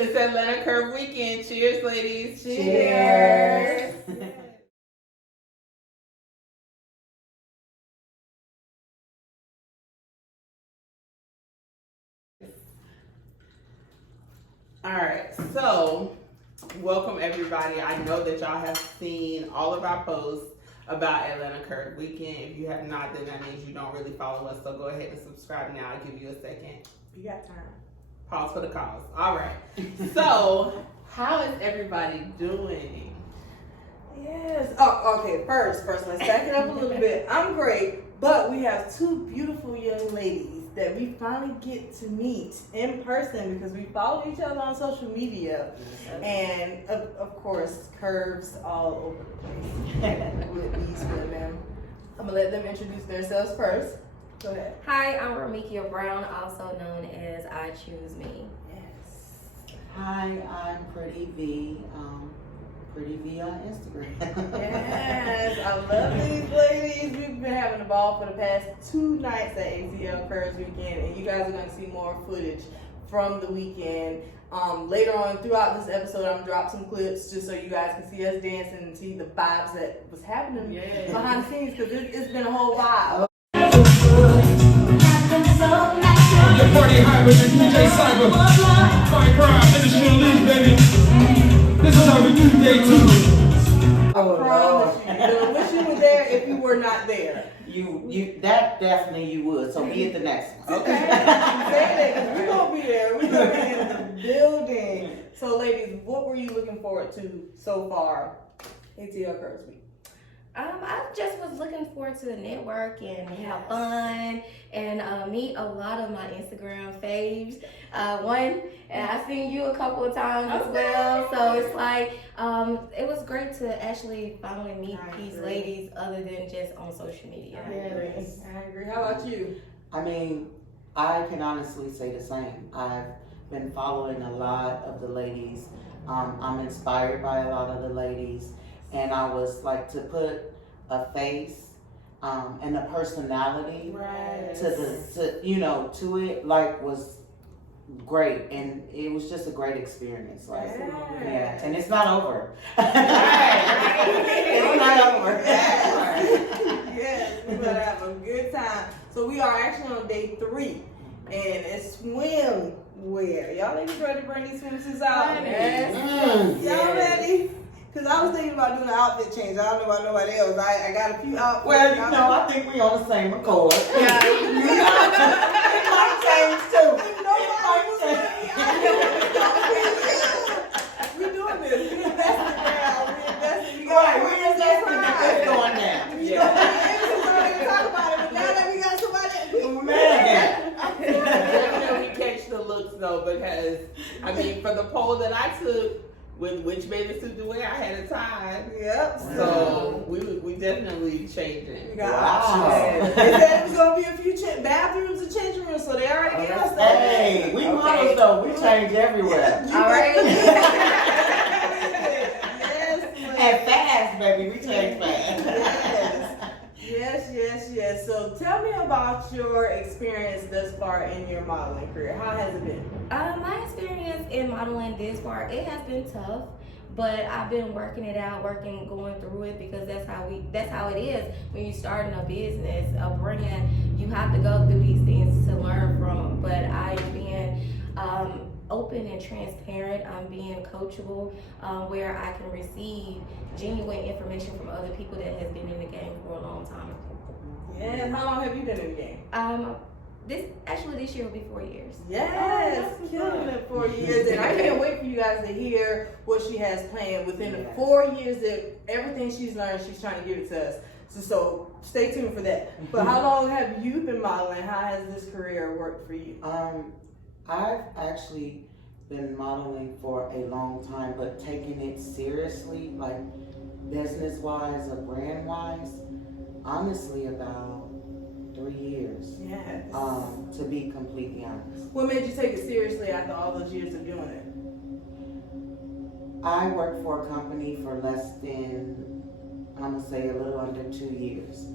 It's Atlanta Curve Weekend. Cheers, ladies. Cheers. All right, so welcome everybody. I know that y'all have seen all of our posts about Atlanta Curve Weekend. If you have not, then that means you don't really follow us. So go ahead and subscribe now. I'll give you a second. You got time. Pause for the cause. All right. So how is everybody doing? Yes. Oh, okay. First, let's back it up a little bit. I'm great, but we have two beautiful young ladies that we finally get to meet in person because we follow each other on social media, and of course, curves all over the place with these women. I'm gonna let them introduce themselves first. Go ahead. Hi, I'm Romekia Brown, also known as I Choose Me. Yes. Hi, I'm PrettiVee. PrettiVee on Instagram. Yes, I love these ladies. We've been having a ball for the past 2 nights at ATL Curves Weekend, and you guys are going to see more footage from the weekend. Later on throughout this episode, I'm going to drop some clips just so you guys can see us dancing and see the vibes that was happening behind the scenes, because it's been a whole vibe. Your party high with the DJ Cyber. Fight crime, industry league, baby. This is how we do day 2. I promise you. I wish you were there if you were not there. That definitely you would. So be at the next one. Okay. Say that, because we're going to be there. We're going to be in the building. So, ladies, what were you looking forward to so far ATL Curves Week? I just was looking forward to the network and have fun and meet a lot of my Instagram faves. And I've seen you a couple of times as well. So it's like, it was great to actually finally meet these ladies other than just on social media. I agree. How about you? I mean, I can honestly say the same. I've been following a lot of the ladies. I'm inspired by a lot of the ladies. And I was like, to put a face and a personality to it, like, was great, and it was just a great experience. Like, yeah, and it's not over. It's not over. Yes, we're gonna have a good time. So we are actually on day 3, and it's swimwear. Y'all ladies ready to bring these swimsuits out? Yes. Y'all ready? Because I was thinking about doing an outfit change. I don't know about nobody else. I got a few outfits. Well, I think we on the same accord. Yeah. It might change too. We're doing this. We invested now. We invested. It's going down. We already talk about it, but now that we got somebody, We catch the looks though, because I mean, for the poll that I took, with which bathing suit to wear, I had a tie. Yep. So we definitely changed it. We got options. They said it was gonna be a few bathrooms and changing rooms, so they already gave us that. Hey, we models though. We change everywhere. All right. Yes, And fast, baby. We change fast. Yes. So tell me about your experience thus far in your modeling career. How has it been? My experience in modeling this far, it has been tough, but I've been working it out, going through it, because that's how it is when you're starting a business, a brand. You have to go through these things to learn from them. But I'm being open and transparent. I'm being coachable, where I can receive genuine information from other people that has been in the game for a long time. Yeah. How long have you been in the game? This year will be 4 years. Yes, killing it 4 years, and I can't wait for you guys to hear what she has planned within the 4 years. That everything she's learned, she's trying to give it to us. So stay tuned for that. But how long have you been modeling? How has this career worked for you? I've actually been modeling for a long time, but taking it seriously, like business-wise or brand-wise, honestly, about 3 years. Yes. To be completely honest. What made you take it seriously after all those years of doing it? I worked for a company for less than, I'm gonna say a little under 2 years.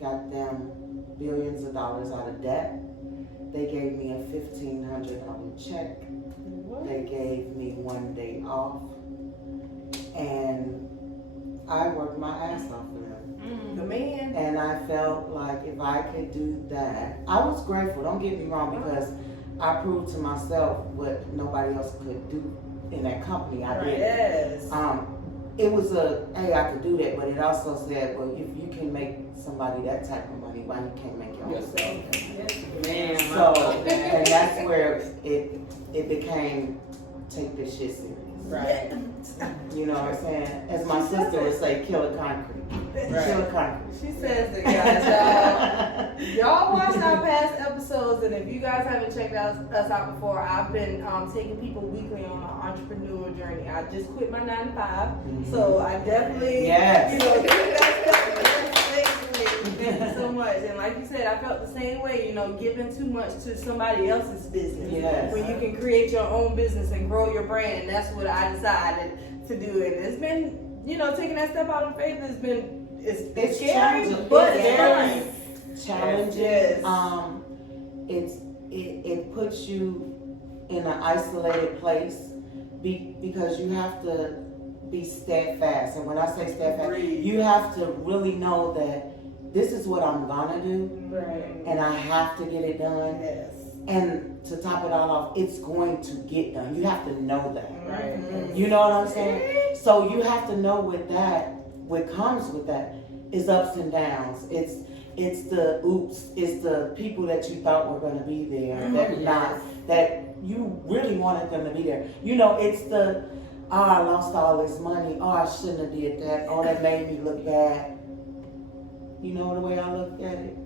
Got them billions of dollars out of debt. They gave me a $1,500 check. They gave me 1 day off, and I worked my ass off for them. The man. And I felt like if I could do that, I was grateful, don't get me wrong, because I proved to myself what nobody else could do in that company. I did. Yes. It was hey, I could do that, but it also said, well, if you can make somebody that type of money, why you can't make your own self? Man, So, and that's where it became, take this shit serious. right. You know what I'm saying? As my sister would say, kill a concrete. Kill a concrete. She says that, guys. Y'all watch our past episodes, and if you guys haven't checked us out before, I've been taking people weekly on my entrepreneur journey. I just quit my 9 to 5, so I definitely, Yes. Thank you so much. And like you said, I felt the same way, giving too much to somebody else's business. Yes. When you can create your own business and grow your brand, and that's what I decided to do. And it's been, taking that step out of faith has been, it's scary, challenging, but it's it's very fun. challenging. Yes. It puts you in an isolated place because you have to be steadfast. And when I say steadfast, you have to really know that this is what I'm gonna do, Right. and I have to get it done. Yes. And to top it all off, it's going to get done. You have to know that. Right. You know what I'm saying? So you have to know what comes with that is ups and downs. It's the oops. It's the people that you thought were going to be there that you really wanted them to be there. It's the I lost all this money. Oh, I shouldn't have did that. Oh, that made me look bad. You know the way I look at it?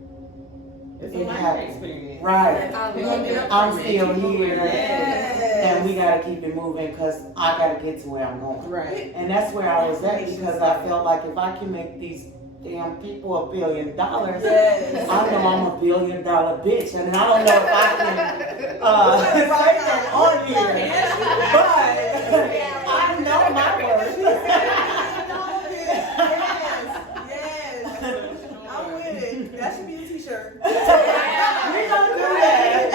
It's It a learning happened. experience. Right. I Pick love up it. your I'm permit, still keep moving. here. Yes. And we got to keep it moving because I got to get to where I'm going. Right. And that's where I was at because I felt like if I can make these damn people $1 billion, Yes. I know I'm a $1 billion bitch. And I don't know if I can say that on here, but I know my worth. Yes. I'm with it. That should be a t-shirt. We don't do that.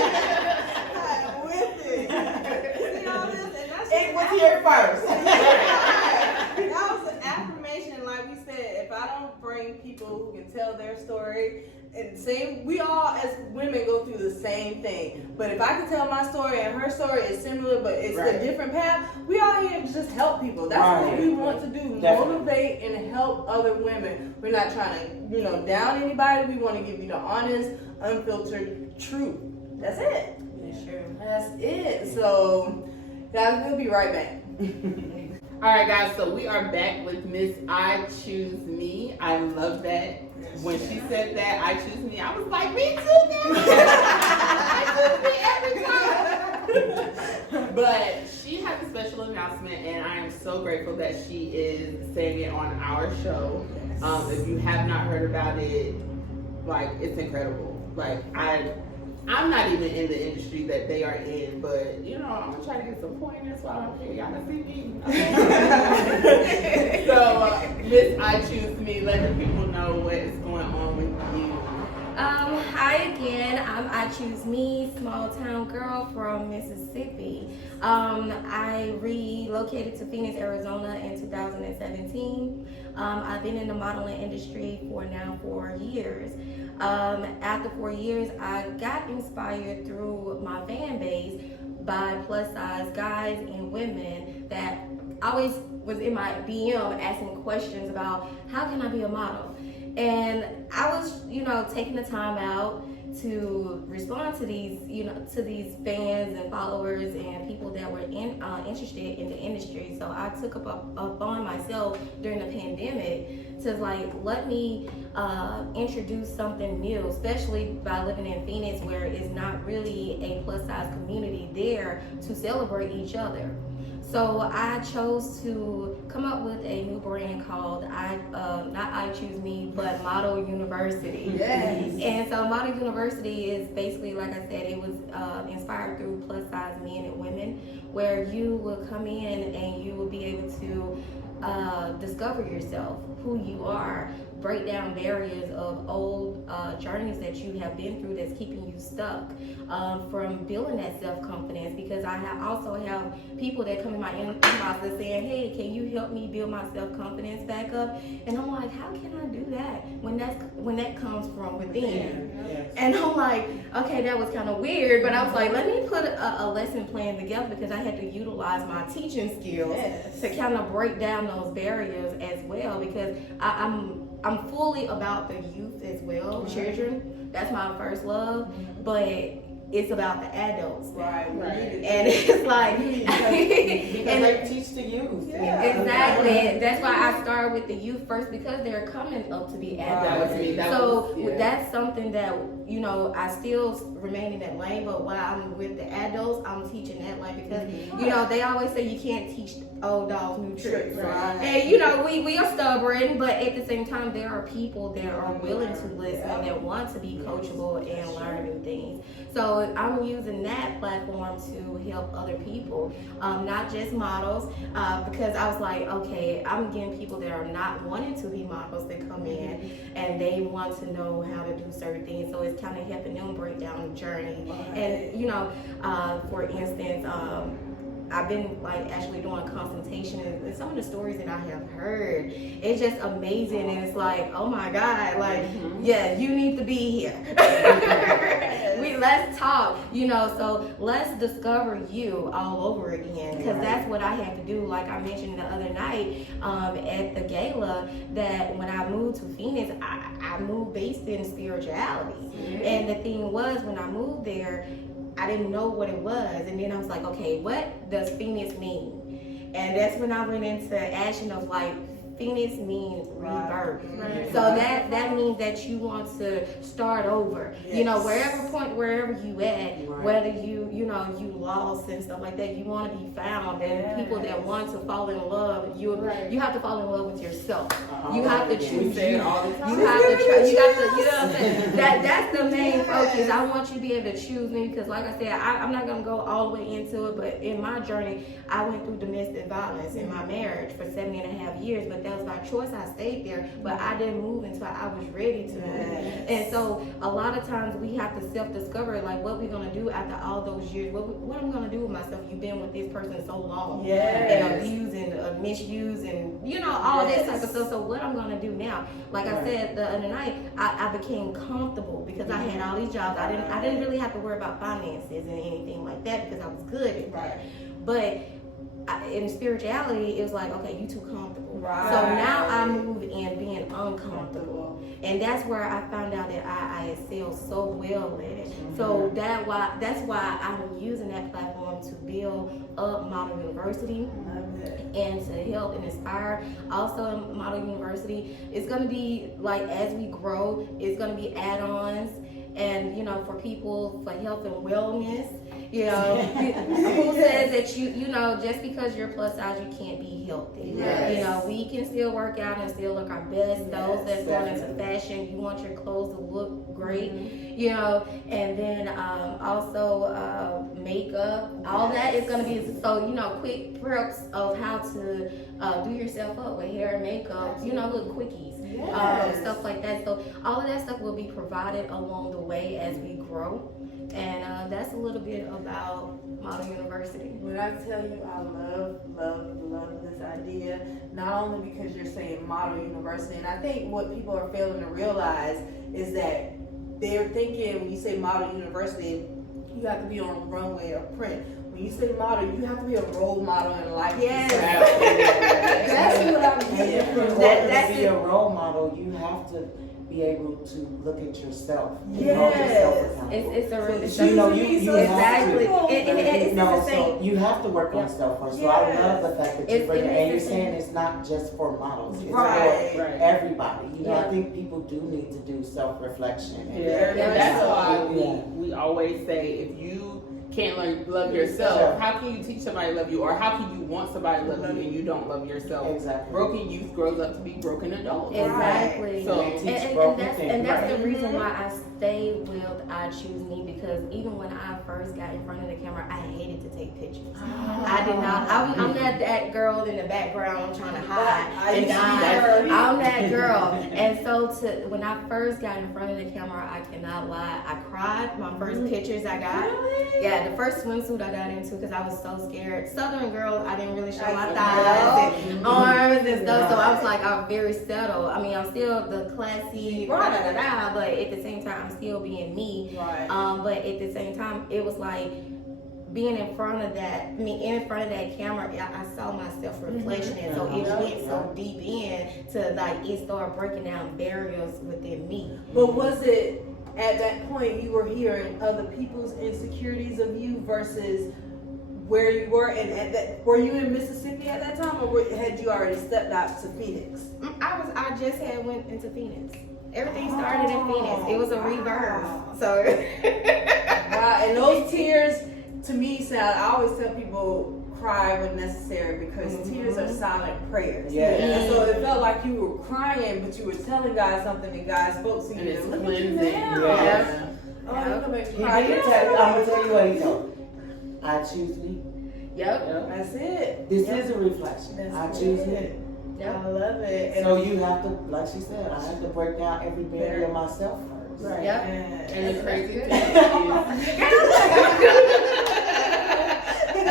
I'm with it. See all this? And that's It was here first. That was an affirmation, like we said. If I don't bring people who can tell their story, and we all as women go through the same thing. But if I can tell my story and her story is similar, but it's a different path, we all here to just help people. That's what we want to do: motivate and help other women. We're not trying to, down anybody. We want to give you the honest, unfiltered truth. That's it. That's it. So, guys, we'll be right back. All right, guys. So we are back with Miss I Choose Me. I love that. When she said that, I choose me, I was like, me too, girl. I choose me every time. But she has a special announcement, and I am so grateful that she is saying it on our show. If you have not heard about it, it's incredible. I'm not even in the industry that they are in, but I'm gonna try to get some pointers while I'm here. Y'all can see me. So, Miss I Choose Me, let the people know what is going on with you. Hi again. I Choose Me, small town girl from Mississippi. I relocated to Phoenix, Arizona in 2017. I've been in the modeling industry for now 4 years. After 4 years, I got inspired through my fan base by plus size guys and women that always was in my DM asking questions about how can I be a model. And I was, taking the time out to respond to these, to these fans and followers and people that were interested in the industry. So I took up on myself during the pandemic to let me introduce something new, especially by living in Phoenix where it's not really a plus size community there to celebrate each other. So I chose to come up with a new brand called not I Choose Me, but Model University. Yes. And so Model University is basically, like I said, it was inspired through plus size men and women where you will come in and you will be able to discover yourself, who you are, break down barriers of old journeys that you have been through that's keeping you stuck, from building that self-confidence, because I also have people that come in my inbox and saying, hey, can you help me build my self-confidence back up? And I'm like, how can I do that when that comes from within? Yes. And I'm like, okay, that was kind of weird, but I was like, let me put a lesson plan together, because I had to utilize my teaching skills to kind of break down those barriers as well, because I'm fully about the youth as well, children. That's my first love, but it's about the adults. Right. And it's like, Because they teach the youth. Yeah. exactly. That's why I start with the youth first, because they're coming up to be adults. That's something that, you know, I still remain in that lane, but while I'm with the adults, I'm teaching that lane, because, you know, they always say you can't teach old dogs new tricks. Right. And, you know, we are stubborn, but at the same time, there are people that are willing to listen and that want to be coachable and learn new things. So I'm using that platform to help other people, not just models, because I was like, okay, I'm getting people that are not wanting to be models that come in and they want to know how to do certain things. So it's kind of helping them break down the journey. And, you know, for instance, I've been like actually doing consultation, and some of the stories that I have heard, it's just amazing. And it's like, oh my God, like, yeah, you need to be here. Let's talk, you know, so let's discover you all over again, because that's what I had to do. Like I mentioned the other night at the gala, that when I moved to Phoenix, I moved based in spirituality. And the thing was, when I moved there, I didn't know what it was. And then I was like, okay, what does Phoenix mean? And that's when I went into action of like, Phoenix means rebirth. So that means that you want to start over. You know, wherever you at, whether you know, you lost and stuff like that, you want to be found. And people that want to fall in love, you have to fall in love with yourself. You have to choose you. You have to trust. You got to, you know what I'm saying? That's the main focus. I want you to be able to choose me, because like I said, I'm not going to go all the way into it, but in my journey, I went through domestic violence in my marriage for 7.5 years, but that was by choice. I stayed there, but I didn't move until I was ready to move. And so a lot of times we have to self-discover, like, what we're going to do after all those years. What I'm going to do with myself? You've been with this person so long, and abused and misused, and you know, all this type of stuff. So what I'm going to do now? Like I said the other night, I became comfortable because I had all these jobs. I didn't really have to worry about finances and anything like that, because I was good at that. But in spirituality, it was like, okay, you too comfortable. So now I move in being uncomfortable. And that's where I found out that I excel so well at it. So that's why I'm using that platform to build up Model University and to help and inspire. Also, Model University, it's going to be like, as we grow, it's going to be add-ons. And, you know, for people, for health and wellness, you know, who says that you know, just because you're plus size, you can't be healthy. You know, we can still work out and still look our best. Those that's going into fashion, you want your clothes to look great, you know, and then also makeup, all that is going to be, so, you know, quick preps of how to do yourself up with hair and makeup, you know, little quickies. Stuff like that. So all of that stuff will be provided along the way as we grow. And that's a little bit about Model University. When I tell you I love this idea, not only because you're saying Model University, and I think what people are failing to realize is that they're thinking when you say Model University, you have to be on runway or print. When you say model, you have to be a role model in life. That's what I'm getting from that. To be a role model, you have to be able to look at yourself. It's a really so you have to work on self first. So I love the fact that you bring it, and you're saying it's not just for models, it's for everybody. You know, I think people do need to do self-reflection. And that's why we always say, if you can't love yourself, how can you teach somebody to love you? Or how can you want somebody to love you and you don't love yourself? Exactly. Broken youth grows up to be broken adults. Exactly. So, and that's the reason why I stay with I Choose Me, because even when I first got in front of the camera, I hated to take pictures. I did not. I'm not that girl in the background trying to hide and die. I'm that girl. And so when I first got in front of the camera, I cannot lie, I cried. My first pictures I got. Really? Yeah, the first swimsuit I got into because I was so scared. Southern girl, I didn't really show my thighs and arms and stuff. So I was like, I'm very settled. I mean, I'm still the classy, but at the same time, I'm still being me. Right. But at the same time, it was like being in front of that camera, I saw myself reflection, and so it went so deep in to like it started breaking down barriers within me. But was it at that point you were hearing other people's insecurities of you versus where you were, and were you in Mississippi at that time, or had you already stepped out to Phoenix? I just had went into Phoenix. Everything started in Phoenix. It was a rebirth. So wow, and those tears to me sound. I always tell people cry when necessary because tears are silent prayers. Yeah. And so it felt like you were crying, but you were telling God something, and God spoke to you. and it's Look at you cleansing. now. Yeah. Oh, you gonna make me He cry. did tell you, I'm gonna tell you what he told me. I choose me. Yep. That's it. This is a reflection. That's I choose me. it. Yep. I love it. And So you have to, like she said, I have to break down every barrier myself first. right. Yep. And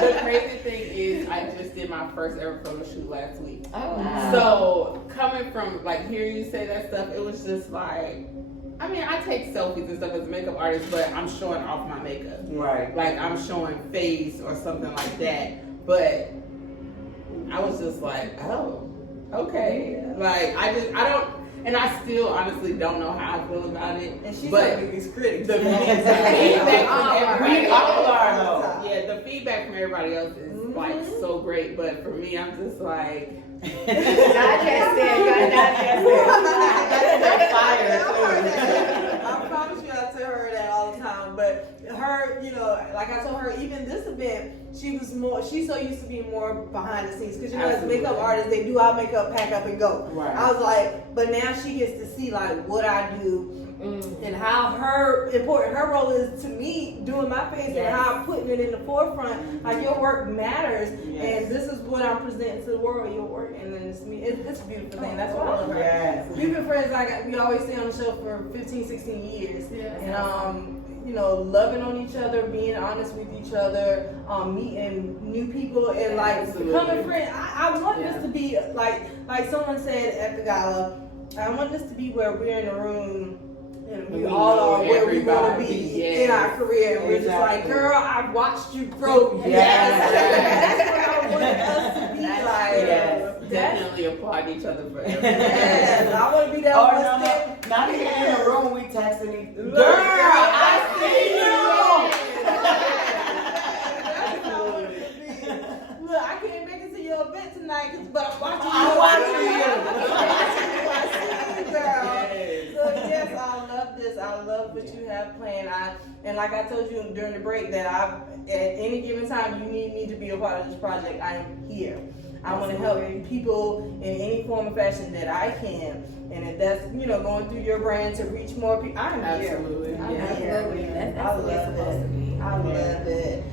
the crazy thing is, I just did my first ever photo shoot last week. Oh wow. So coming from like hearing you say that stuff, it was just like, I mean, I take selfies and stuff as a makeup artist, but I'm showing off my makeup. Right. Like I'm showing face or something like that. But I was just like, oh, okay. Like I don't, and I still honestly don't know how I feel about it. And she's but like these critics. the feedback from everybody We all are, else, though. yeah, the feedback from everybody else is like so great. But for me, I'm just like, I promise you, I tell her that all the time. But her, you know, like I told her, even this event, she's so used to being more behind the scenes. Because, you know, as makeup artists, they do our makeup, pack up, and go. Right. I was like, but now she gets to see, like, what I do and how important her role is to me doing my face and how I'm putting it in the forefront. Like, your work matters. And this is what I'm presenting to the world, your work. And then it's me. It's a beautiful thing. That's what I love her. Yes. We've been friends, like we always stay on the show for 15, 16 years. Yeah. And, you know, loving on each other, being honest with each other, meeting new people, and like becoming friends. I want this to be like someone said at the gala, I want this to be where we're in a room and we all are where we want to be in our career. And we're just like, girl, I've watched you grow. That's what I want us to be like. definitely applaud each other for everything. Yes, I want to be that Oh, one no, step. not even in a room, we texting each other. Girl, I see you! Look, I can't make it to your event tonight, but I'm watching you. I'm watching you. I see you, girl. Yes. So yes, I love this. I love what you have planned. And like I told you during the break that at any given time you need me to be a part of this project, I am here. I want to help people in any form or fashion that I can. And if that's, you know, going through your brand to reach more people, I'm here. Absolutely. I'm Yeah. here. That's the way it's supposed to be. I love it.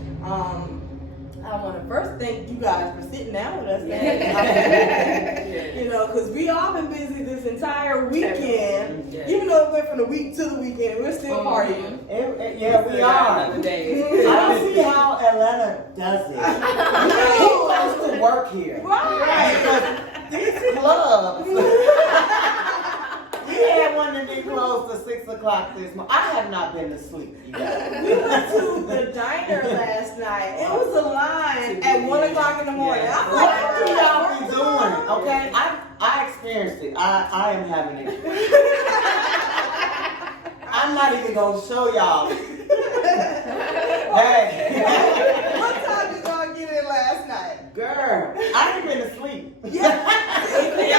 I want to first thank you guys for sitting down with us. Yes. You know, because we all been busy this entire weekend. Yes. Even though it went from the week to the weekend, we're still partying. Yeah, we are. Another day. I don't see how Atlanta does it. Who wants to work here? Right. These clubs. We had one to be closed to 6 o'clock this morning. I have not been to sleep. You guys. We went to the diner last night. It was a line at 1 o'clock in the morning. Yeah. I'm like, What do y'all be doing? Okay, I experienced it. I am having it. I'm not even gonna show y'all. Hey. What time did y'all get in last night? Girl, I ain't been to sleep. And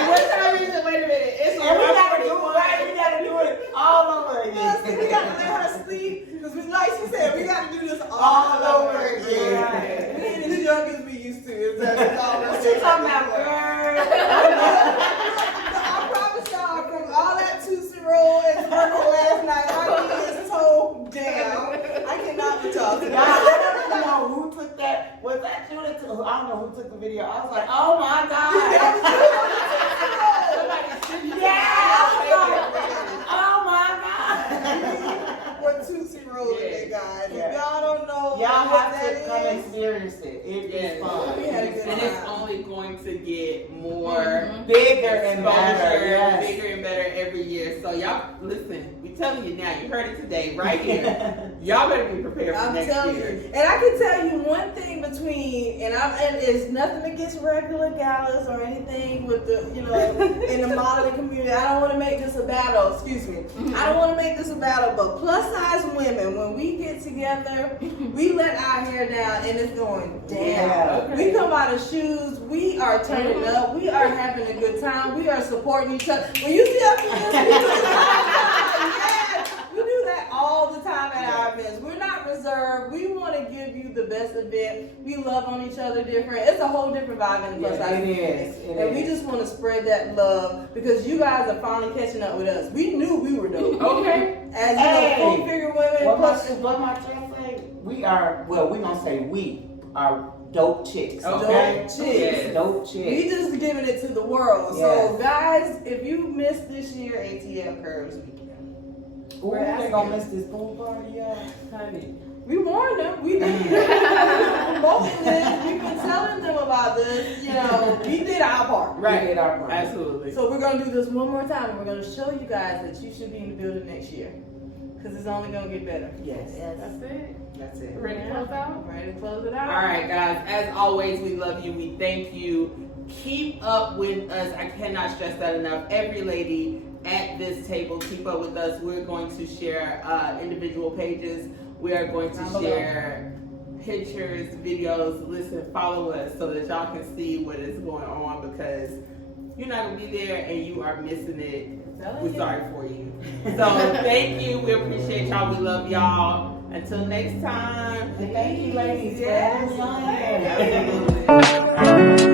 what time is it? Wait a minute. It's And we gotta do it right. We gotta do it all over again. We got to let her sleep. Because like she said, we got to do this all All over She's talking about girl. I promise y'all, from all that Tootsie Roll and Sparkle last night, my knee is so down. I cannot with y'all today. I don't know who took that. Was that you that took? I don't know who took the video. I was like, oh my god. Oh my god. What Tootsie Roll is, guys? If Yeah. y'all don't know, Y'all what have that to come is, experience it. It is fun. We had a good And it's time. only going to get more Bigger and better. exposure, Yes. bigger and better every year. So y'all, listen, we telling you now. You heard it today, right here. Y'all better be prepared for I'm next telling year. you, and I can tell you one thing between, and it's nothing against regular galas or anything with the, in the modeling community. I don't want to make this a battle. Excuse me. I don't want to make this a battle, but plus size women, when we get together, we let our hair down and it's going down. Yeah. We come out of shoes. We are turning up. We are having a good time. We are supporting each other. When you see us in this, yes, we do that all the time at our events. We're not reserved. We want to give you the best event. We love on each other different. It's a whole different vibe in the plus size It community. is. It And we is. just want to spread that love because you guys are finally catching up with us. We knew we were dope. Okay. As Hey. full figure women. What my chest say? We are, well, we gonna say we are dope chicks. Okay. Dope chicks. Yes. Dope We chicks. just giving it to the world. So guys, if you missed this year ATL Curves Weekend, Ooh, they gonna miss this pool party, honey. we warned them. We did promoting this. We've been telling them about this. We did our part. Right. We did our part. Absolutely. So we're gonna do this one more time, and we're gonna show you guys that you should be in the building next year, because it's only gonna get better. Yes. That's it. That's it. Ready to close out? Ready to close it out? All right, guys. As always, we love you. We thank you. Keep up with us. I cannot stress that enough. Every lady at this table, keep up with us. We're going to share individual pages. We are going to share pictures, videos. Listen, follow us so that y'all can see what is going on, because you're not going to be there and you are missing it. We're sorry for you. So thank you. We appreciate y'all. We love y'all. Until next time. Thank you, ladies. Yes. For having me on. Absolutely.